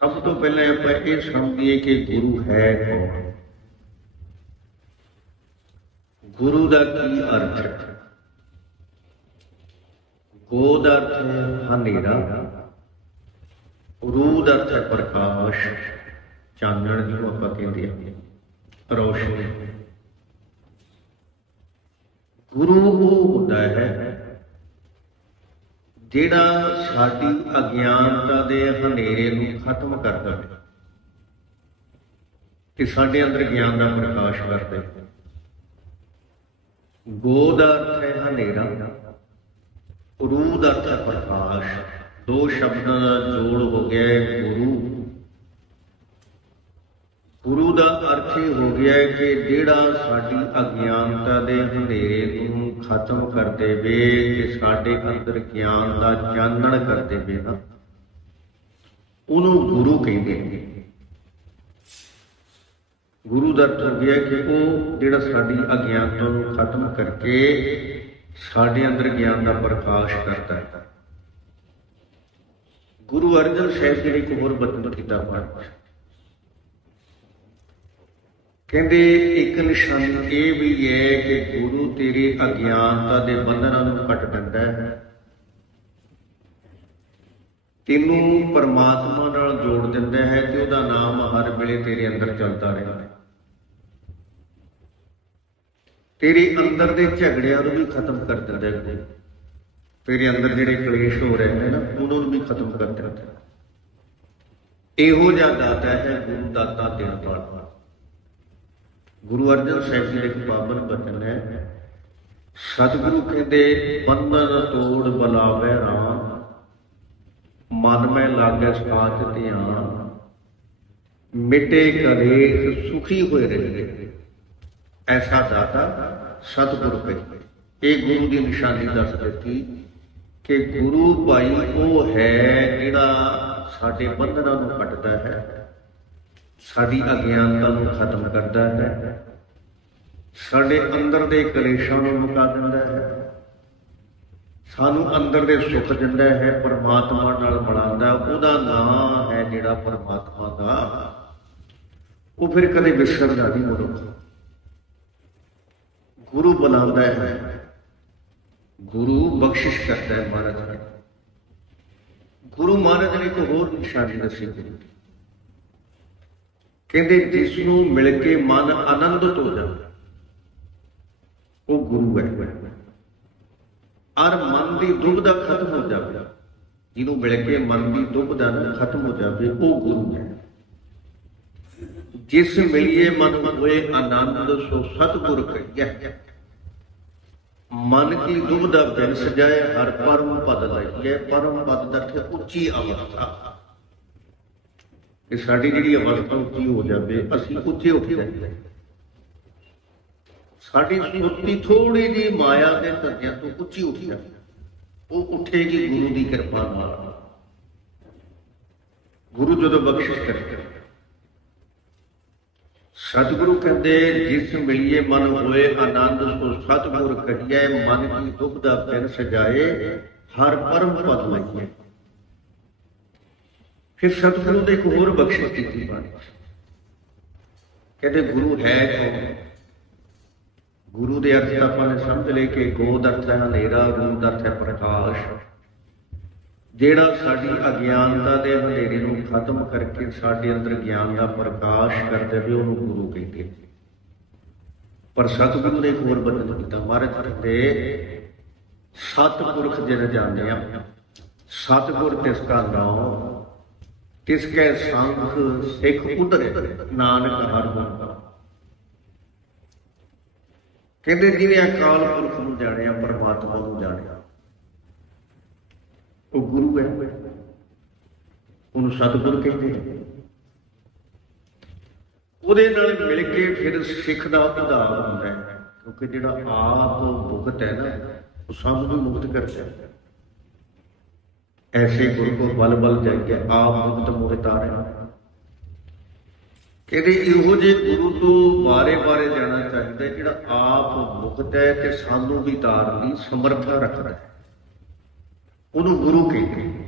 ਸਭ ਤੋਂ ਪਹਿਲਾਂ ਆਪਾਂ ਇਹ ਸਮਝੀਏ ਕਿ ਗੁਰੂ ਹੈ ਕੌਣ ਗੁਰੂ ਦਾ ਕੀ ਅਰਥ ਹੈ ਗੋ ਦਾ ਅਰਥ ਹੈ ਹਨੇਰਾ ਰੂ ਦਾ ਅਰਥ ਹੈ ਪ੍ਰਕਾਸ਼ ਚਾਨਣ ਜਿਹਨੂੰ ਆਪਾਂ ਕਹਿੰਦੇ ਹਾਂ ਰੋਸ਼ਨੀ ਗੁਰੂ ਉਹ ਹੁੰਦਾ ਹੈ ਜਿਹੜਾ ਸਾਡੀ ਅਗਿਆਨਤਾ ਦੇ ਹਨੇਰੇ ਨੂੰ ਖਤਮ ਕਰਦਾ ਹੈ ਤੇ ਸਾਡੇ ਅੰਦਰ ਗਿਆਨ ਦਾ ਪ੍ਰਕਾਸ਼ ਕਰਦਾ ਹੈ ਗੋ ਦਾ ਅਰਥ ਹੈ ਹਨੇਰਾ ਰੂ ਦਾ ਅਰਥ ਹੈ ਪ੍ਰਕਾਸ਼। ਦੋ ਸ਼ਬਦਾਂ ਦਾ ਜੋੜ ਹੋ ਗਿਆ ਗੁਰੂ ਗੁਰੂ ਦਾ ਅਰਥ ਇਹ ਹੋ ਗਿਆ ਕਿ ਜਿਹੜਾ ਸਾਡੀ ਅਗਿਆਨਤਾ ਦੇ ਹਨੇਰੇ ਨੂੰ ਖਤਮ ਕਰ ਦੇਵੇ ਤੇ ਸਾਡੇ ਅੰਦਰ ਗਿਆਨ ਦਾ ਚਾਨਣ ਕਰ ਦੇਵੇ ਨਾ, ਉਹਨੂੰ ਗੁਰੂ ਕਹਿੰਦੇ ਨੇ। ਗੁਰੂ ਦਾ ਅਰਥ ਹੋ ਗਿਆ ਕਿ ਉਹ ਜਿਹੜਾ ਸਾਡੀ ਅਗਿਆਨਤਾ ਨੂੰ ਖਤਮ ਕਰਕੇ ਸਾਡੇ ਅੰਦਰ ਗਿਆਨ ਦਾ ਪ੍ਰਕਾਸ਼ ਕਰਦਾ ਹੈ। ਗੁਰੂ ਅਰਜਨ ਸਾਹਿਬ ਜੀ ਨੇ ਇੱਕ ਹੋਰ ਬਚਨ ਕੀਤਾ। ਪਾਠ ਕਹਿੰਦੇ ਇੱਕ ਨਿਸ਼ਾਨੀ ਇਹ ਵੀ ਹੈ ਕਿ ਗੁਰੂ ਤੇਰੀ ਅਗਿਆਨਤਾ ਦੇ ਬੰਧਨਾਂ ਨੂੰ ਕੱਟ ਦਿੰਦਾ ਹੈ। ਤੈਨੂੰ ਪਰਮਾਤਮਾ ਨਾਲ ਜੋੜ ਦਿੰਦਾ ਹੈ ਤੇ ਉਹਦਾ ਨਾਮ ਹਰ ਵੇਲੇ ਤੇਰੇ ਅੰਦਰ ਚੱਲਦਾ ਰਹਿੰਦਾ ਹੈ। ਤੇਰੇ ਅੰਦਰ ਦੇ ਝਗੜਿਆਂ ਨੂੰ ਵੀ ਖਤਮ ਕਰ ਦਿੰਦਾ ਹੈ ਤੇਰੇ ਅੰਦਰ ਜਿਹੜੇ ਕਲੇਸ਼ ਹੋ ਰਹੇ ਨੇ ਨਾ, ਉਹਨਾਂ ਨੂੰ ਵੀ ਖਤਮ ਕਰ ਦਿੰਦਾ ਹੈ। ਇਹੋ ਜਿਹਾ ਦਾਤਾ ਹੈ ਗੁਰੂ ਦਾਤਾ ਦੇਣ ਵਾਲਾ ਗੁਰੂ ਅਰਜਨ ਸਾਹਿਬ ਜੀ ਦੇ ਇੱਕ ਪਾਵਨ ਬਚਨ ਹੈ, ਸਤਿਗੁਰੂ ਕਹਿੰਦੇ, ਬੰਧਨ ਤੋੜ ਬਲਾਵੇ ਰਾਮ, ਮਨ ਮੈਂ ਲਾਗੇ ਸਾਚ ਧਿਆਨ, ਮਿਟੇ ਕਲੇਸ਼ ਸੁਖੀ ਹੋਏ ਰਹੇ ਐਸਾ ਦਾਤਾ ਸਤਿਗੁਰੂ ਕਹਿੰਦੇ। ਇਹ ਗੁਰੂ ਦੀ ਨਿਸ਼ਾਨੀ ਦੱਸ ਦਿੱਤੀ ਕਿ ਗੁਰੂ ਭਾਈ ਉਹ ਹੈ ਜਿਹੜਾ ਸਾਡੇ ਬੰਧਨਾਂ ਨੂੰ ਕੱਟਦਾ ਹੈ ਸਾਡੀ ਅਗਿਆਨਤਾ ਨੂੰ ਖਤਮ ਕਰਦਾ ਹੈ। ਸਾਡੇ ਅੰਦਰ ਦੇ ਕਲੇਸ਼ਾਂ ਨੂੰ ਮੁਕਾ ਦਿੰਦਾ ਹੈ। ਸਾਨੂੰ ਅੰਦਰ ਦੇ ਸੁੱਖ ਦਿੰਦਾ ਹੈ, ਪਰਮਾਤਮਾ ਨਾਲ ਮਿਲਾਉਂਦਾ ਉਹਦਾ ਨਾਮ ਹੈ ਜਿਹੜਾ ਪਰਮਾਤਮਾ ਦਾ। ਉਹ ਫਿਰ ਕਦੇ ਵਿਸਰਦਾ ਨਹੀਂ ਮਨੁੱਖ। ਗੁਰੂ ਬੁਲਾਉਂਦਾ ਹੈ। ਗੁਰੂ ਬਖਸ਼ਿਸ਼ ਕਰਦਾ ਹੈ ਮਹਾਰਾਜ ਨੇ। ਗੁਰੂ ਮਹਾਰਾਜ ਨੇ ਇੱਕ ਹੋਰ ਨਿਸ਼ਾਨੀ ਦੱਸੀ ਗੁਰੂ ਕਹਿੰਦੇ ਜਿਸ ਨੂੰ ਮਿਲ ਕੇ ਮਨ ਆਨੰਦਿਤ ਹੋ ਜਾਵੇ ਉਹ ਗੁਰੂ ਹੈ। ਔਰ ਮਨ ਦੀ ਦੁਬਦਾ ਖਤਮ ਹੋ ਜਾਵੇ, ਜਿਹਨੂੰ ਮਿਲ ਕੇ ਮਨ ਦੀ ਦੁਬਦਾ ਨਾ ਖਤਮ ਹੋ ਜਾਵੇ, ਉਹ ਗੁਰੂ ਹੈ। ਜਿਸ ਮਿਲਿਏ ਮਨ ਹੋਏ ਆਨੰਦ, ਸੋ ਸਤਿਗੁਰ ਕਹੀਐ। ਮਨ ਕੀ ਦੁਬਦਾ ਬਿਨ ਸਜਾਏ, ਹਰ ਪਰਮ ਪਦ ਲਾਈਏ ਪਰਮ ਪਦ ਦਾ ਉੱਚੀ ਅਵਸਥਾ। ਕਿ ਸਾਡੀ ਜਿਹੜੀ ਅਵਸਥਾ ਉੱਚੀ ਹੋ ਜਾਵੇ, ਅਸੀਂ ਉੱਚੇ ਉੱਠ ਜਾਈਏ। ਸਾਡੀ ਸੁਰਤੀ ਥੋੜੀ ਜੀ ਮਾਇਆ ਦੇ ਧੱਜਿਆਂ ਤੋਂ ਉੱਚੀ ਉੱਠ ਜਾਵੇ। ਉਹ ਉੱਠੇਗੀ ਗੁਰੂ ਦੀ ਕਿਰਪਾ ਨਾਲ। ਗੁਰੂ ਜਦੋਂ ਬਖਸ਼ਿਸ਼ ਕਰੇ। ਸਤਿਗੁਰੂ ਕਹਿੰਦੇ, ਜਿਸ ਮਿਲਿਏ ਮਨ ਹੋਏ, ਆਨੰਦ ਸੋ ਸਤਿਗੁਰ ਕਹੀਏ ਮਨ ਕੀ ਦੁੱਖ ਦਾ ਪਿਰ ਸਜਾਏ, ਹਰ ਪਰਮ ਪਦ ਲਈਏ ਫਿਰ ਸਤਿਗੁਰੂ ਦੇ ਇੱਕ ਹੋਰ ਬਖਸ਼ਿਸ਼ ਕੀਤੀ ਬਾਣੀ। ਕਹਿੰਦੇ ਗੁਰੂ ਹੈ ਕੌਣ? ਗੁਰੂ ਦੇ ਅਰਥ ਆਪਾਂ ਨੇ ਸਮਝ ਲਏ ਕਿ ਗੋਦ ਅਰਥ ਹੈ, ਹਨੇਰਾ, ਰੂਪ ਦਾ ਅਰਥ ਹੈ ਪ੍ਰਕਾਸ਼। ਜਿਹੜਾ ਸਾਡੀ ਅਗਿਆਨਤਾ ਦੇ ਹਨੇਰੇ ਨੂੰ ਖਤਮ ਕਰਕੇ ਸਾਡੇ ਅੰਦਰ ਗਿਆਨ ਦਾ ਪ੍ਰਕਾਸ਼ ਕਰ ਦੇਵੇ ਉਹਨੂੰ ਗੁਰੂ ਕਹਿੰਦੇ ਨੇ। ਪਰ ਸਤਿਗੁਰੂ ਨੇ ਇੱਕ ਹੋਰ ਬਚਨ ਕੀਤਾ ਮਹਾਰਾਜ ਕਹਿੰਦੇ ਸਤਿਪੁਰਖ ਜਿਨ ਜਾਣਿਆ, ਸਤਿਗੁਰ ਤਿਸ ਕਾ ਨਾਮ ਤਿਸ ਕੈ ਸੰਗ ਸਿੱਖ ਉਤਰੇ ਨਾਨਕ ਹਰ ਗੁਣ ਕਹਿੰਦੇ ਜਿਹਨੇ ਅਕਾਲ ਪੁਰਖ ਨੂੰ ਜਾਣਿਆ, ਪਰਮਾਤਮਾ ਨੂੰ ਜਾਣਿਆ। ਉਹ ਗੁਰੂ ਹੈ। ਉਹਨੂੰ ਸਤਿਗੁਰ ਕਹਿੰਦੇ ਨੇ ਉਹਦੇ ਨਾਲ ਮਿਲ ਕੇ ਫਿਰ ਸਿੱਖ ਦਾ ਉਧਾਰ ਹੁੰਦਾ ਹੈ, ਕਿਉਂਕਿ ਜਿਹੜਾ ਆਪ ਮੁਕਤ ਹੈ ਨਾ, ਉਹ ਸਭ ਨੂੰ ਮੁਕਤ ਕਰਦਾ ਹੈ। ਐਸੇ ਗੁਰੂ ਕੋ ਬਲ ਬਲ ਜਾਈਏ ਆਪ ਮੁਕਤ ਮੋਹਿ ਤਾਰਿਆ। ਕਹਿੰਦੇ ਇਹੋ ਜਿਹੇ ਗੁਰੂ ਤੋਂ ਬਾਰੇ-ਬਾਰੇ ਜਾਣਾ ਚਾਹੀਦਾ ਜਿਹੜਾ ਆਪ ਮੁਕਤ ਹੈ ਤੇ ਸਾਨੂੰ ਵੀ ਤਾਰਨ ਲਈ ਸਮਰੱਥਾ ਰੱਖਦਾ ਹੈ। ਉਹਨੂੰ ਗੁਰੂ ਕਹਿੰਦੇ